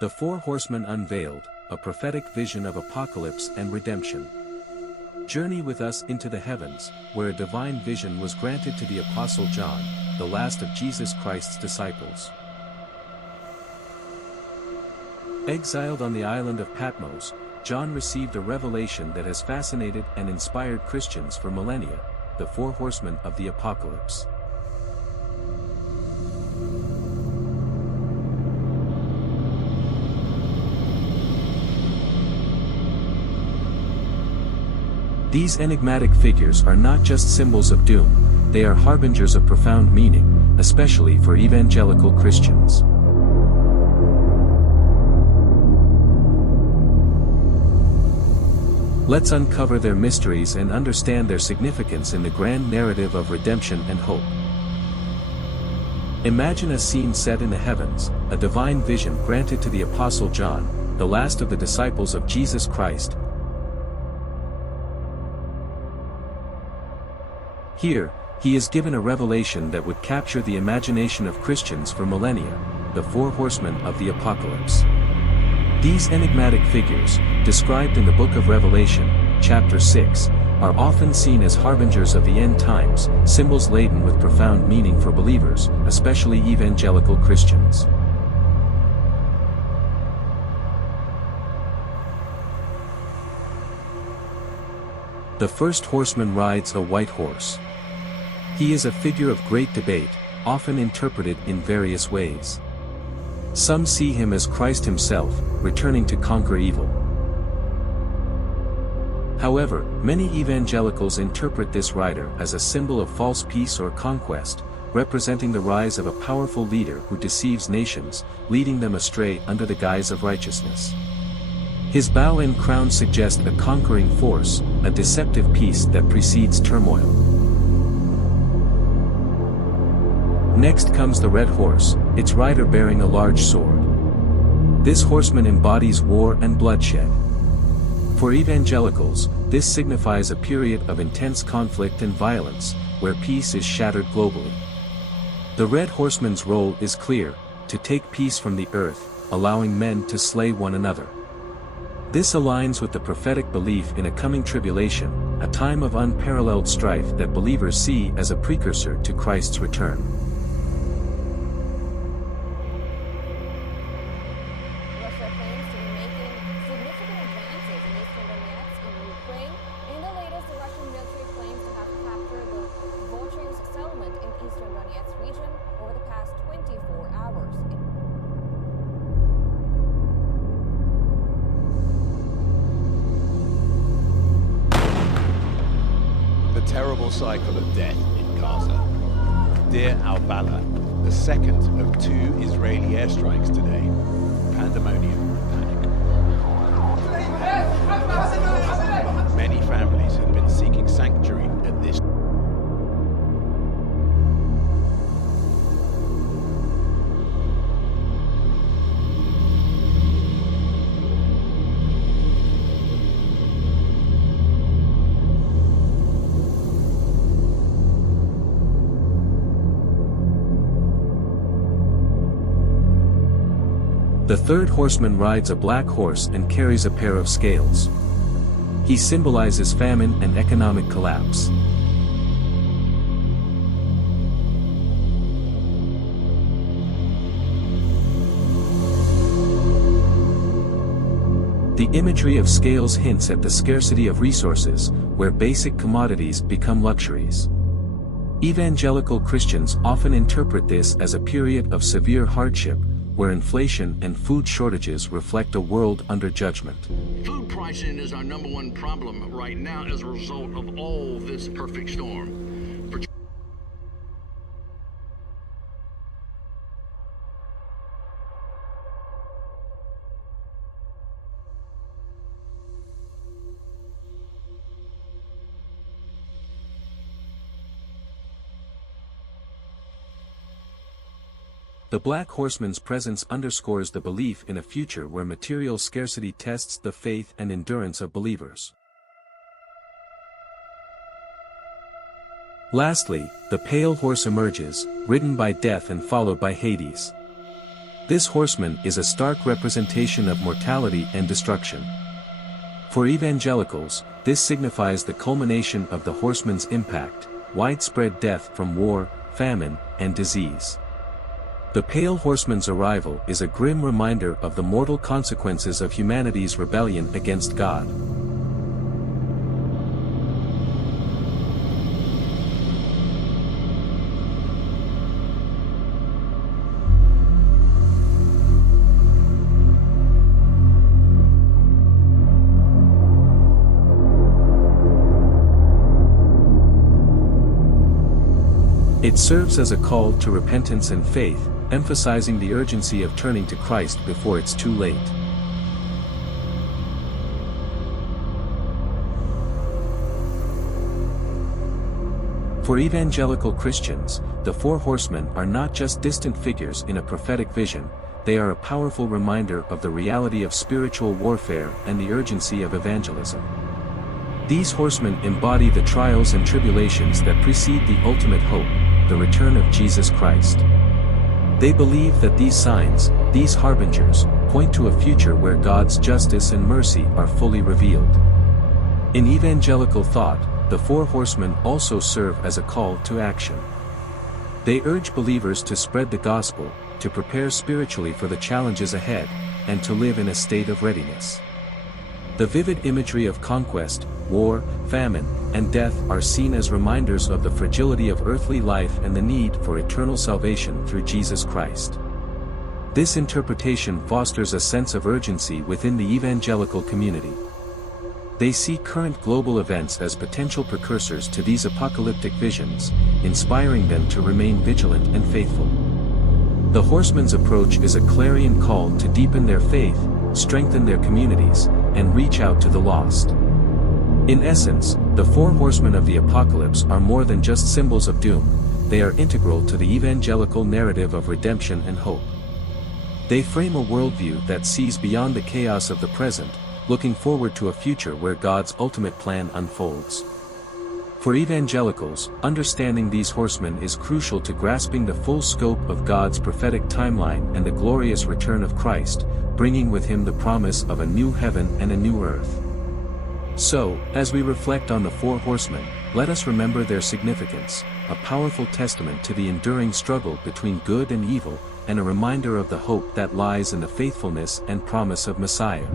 The Four Horsemen unveiled, a prophetic vision of apocalypse and redemption. Journey with us into the heavens, where a divine vision was granted to the Apostle John, the last of Jesus Christ's disciples. Exiled on the island of Patmos, John received a revelation that has fascinated and inspired Christians for millennia, the Four Horsemen of the Apocalypse. These enigmatic figures are not just symbols of doom, they are harbingers of profound meaning, especially for evangelical Christians. Let's uncover their mysteries and understand their significance in the grand narrative of redemption and hope. Imagine a scene set in the heavens, a divine vision granted to the Apostle John, the last of the disciples of Jesus Christ. Here, he is given a revelation that would capture the imagination of Christians for millennia, the Four Horsemen of the Apocalypse. These enigmatic figures, described in the book of Revelation, chapter 6, are often seen as harbingers of the end times, symbols laden with profound meaning for believers, especially evangelical Christians. The first horseman rides a white horse. He is a figure of great debate, often interpreted in various ways. Some see him as Christ himself, returning to conquer evil. However, many evangelicals interpret this rider as a symbol of false peace or conquest, representing the rise of a powerful leader who deceives nations, leading them astray under the guise of righteousness. His bow and crown suggest a conquering force, a deceptive peace that precedes turmoil. Next comes the red horse, its rider bearing a large sword. This horseman embodies war and bloodshed. For evangelicals, this signifies a period of intense conflict and violence, where peace is shattered globally. The red horseman's role is clear, to take peace from the earth, allowing men to slay one another. This aligns with the prophetic belief in a coming tribulation, a time of unparalleled strife that believers see as a precursor to Christ's return. The terrible cycle of death in Gaza. Deir al-Balah, the second of two Israeli airstrikes today. Pandemonium and panic. Many families had been seeking sanctuary at this. The third horseman rides a black horse and carries a pair of scales. He symbolizes famine and economic collapse. The imagery of scales hints at the scarcity of resources, where basic commodities become luxuries. Evangelical Christians often interpret this as a period of severe hardship, where inflation and food shortages reflect a world under judgment. Food pricing is our #1 problem right now as a result of all this perfect storm. The Black Horseman's presence underscores the belief in a future where material scarcity tests the faith and endurance of believers. Lastly, the pale horse emerges, ridden by death and followed by Hades. This horseman is a stark representation of mortality and destruction. For evangelicals, this signifies the culmination of the horseman's impact, widespread death from war, famine, and disease. The Pale Horseman's arrival is a grim reminder of the mortal consequences of humanity's rebellion against God. It serves as a call to repentance and faith, emphasizing the urgency of turning to Christ before it's too late. For evangelical Christians, the Four Horsemen are not just distant figures in a prophetic vision, they are a powerful reminder of the reality of spiritual warfare and the urgency of evangelism. These horsemen embody the trials and tribulations that precede the ultimate hope, the return of Jesus Christ. They believe that these signs, these harbingers, point to a future where God's justice and mercy are fully revealed. In evangelical thought, the Four Horsemen also serve as a call to action. They urge believers to spread the gospel, to prepare spiritually for the challenges ahead, and to live in a state of readiness. The vivid imagery of conquest, war, famine, and death are seen as reminders of the fragility of earthly life and the need for eternal salvation through Jesus Christ. This interpretation fosters a sense of urgency within the evangelical community. They see current global events as potential precursors to these apocalyptic visions, inspiring them to remain vigilant and faithful. The horseman's approach is a clarion call to deepen their faith, strengthen their communities, and reach out to the lost. In essence, the Four Horsemen of the Apocalypse are more than just symbols of doom, they are integral to the evangelical narrative of redemption and hope. They frame a worldview that sees beyond the chaos of the present, looking forward to a future where God's ultimate plan unfolds. For evangelicals, understanding these horsemen is crucial to grasping the full scope of God's prophetic timeline and the glorious return of Christ, bringing with him the promise of a new heaven and a new earth. So, as we reflect on the Four Horsemen, let us remember their significance, a powerful testament to the enduring struggle between good and evil, and a reminder of the hope that lies in the faithfulness and promise of Messiah.